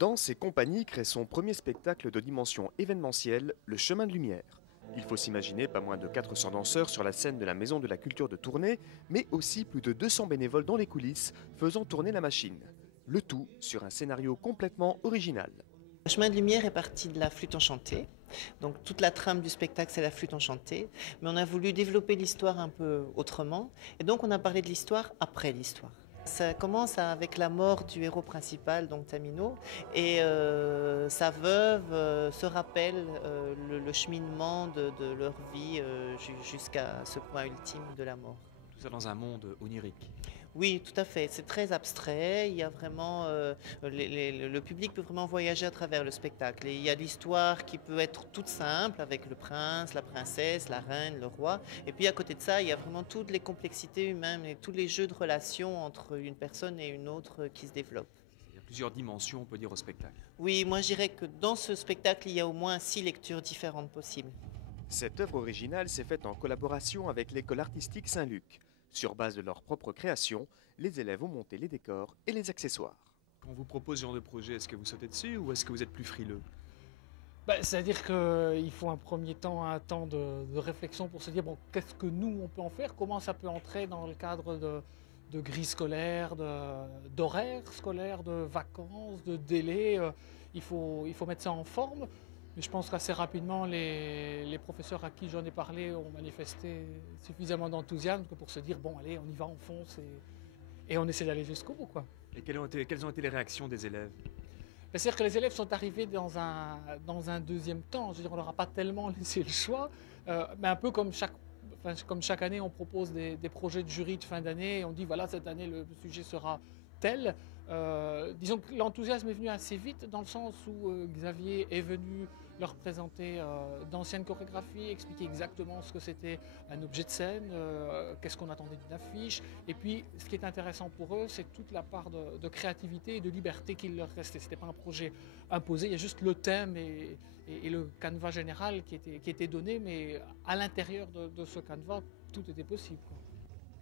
Danse et compagnie crée son premier spectacle de dimension événementielle, le Chemin de Lumière. Il faut s'imaginer pas moins de 400 danseurs sur la scène de la Maison de la Culture de Tournai, mais aussi plus de 200 bénévoles dans les coulisses faisant tourner la machine. Le tout sur un scénario complètement original. Le Chemin de Lumière est parti de la flûte enchantée. Donc toute la trame du spectacle, c'est la flûte enchantée. Mais on a voulu développer l'histoire un peu autrement. Et donc on a parlé de l'histoire après l'histoire. Ça commence avec la mort du héros principal, donc Tamino, et sa veuve se rappelle le cheminement de leur vie jusqu'à ce point ultime de la mort. Tout ça dans un monde onirique. Oui, tout à fait. C'est très abstrait. Il y a vraiment, le public peut vraiment voyager à travers le spectacle. Et il y a l'histoire qui peut être toute simple avec le prince, la princesse, la reine, le roi. Et puis à côté de ça, il y a vraiment toutes les complexités humaines et tous les jeux de relations entre une personne et une autre qui se développent. Il y a plusieurs dimensions, on peut dire, au spectacle. Oui, moi je dirais que dans ce spectacle, il y a au moins 6 lectures différentes possibles. Cette œuvre originale s'est faite en collaboration avec l'école artistique Saint-Luc. Sur base de leur propre création, les élèves ont monté les décors et les accessoires. Quand on vous propose ce genre de projet, est-ce que vous sautez dessus ou est-ce que vous êtes plus frileux? C'est-à-dire qu'il faut un premier temps, un temps de réflexion pour se dire bon, qu'est-ce que nous on peut en faire, comment ça peut entrer dans le cadre de grilles scolaires, d'horaires scolaires, de vacances, de délais. Il faut mettre ça en forme. Mais je pense qu'assez rapidement, les professeurs à qui j'en ai parlé ont manifesté suffisamment d'enthousiasme pour se dire bon allez, on y va, on fonce et on essaie d'aller jusqu'au bout, quoi. Et quelles ont été les réactions des élèves? C'est-à-dire que les élèves sont arrivés dans un deuxième temps. Je veux dire, on leur a pas tellement laissé le choix, mais un peu comme chaque année, on propose des projets de jury de fin d'année et on dit voilà, cette année le sujet sera tel. Disons que l'enthousiasme est venu assez vite dans le sens où Xavier est venu leur présenter d'anciennes chorégraphies, expliquer exactement ce que c'était un objet de scène, qu'est-ce qu'on attendait d'une affiche. Et puis ce qui est intéressant pour eux, c'est toute la part de créativité et de liberté qu'il leur restait. Ce n'était pas un projet imposé, il y a juste le thème et le canevas général qui était donné, mais à l'intérieur de ce canevas, tout était possible, quoi.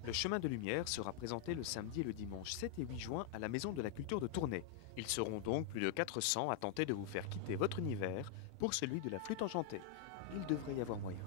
Le Chemin de Lumière sera présenté le samedi et le dimanche 7 et 8 juin à la Maison de la Culture de Tournai. Ils seront donc plus de 400 à tenter de vous faire quitter votre univers pour celui de la flûte enchantée. Il devrait y avoir moyen.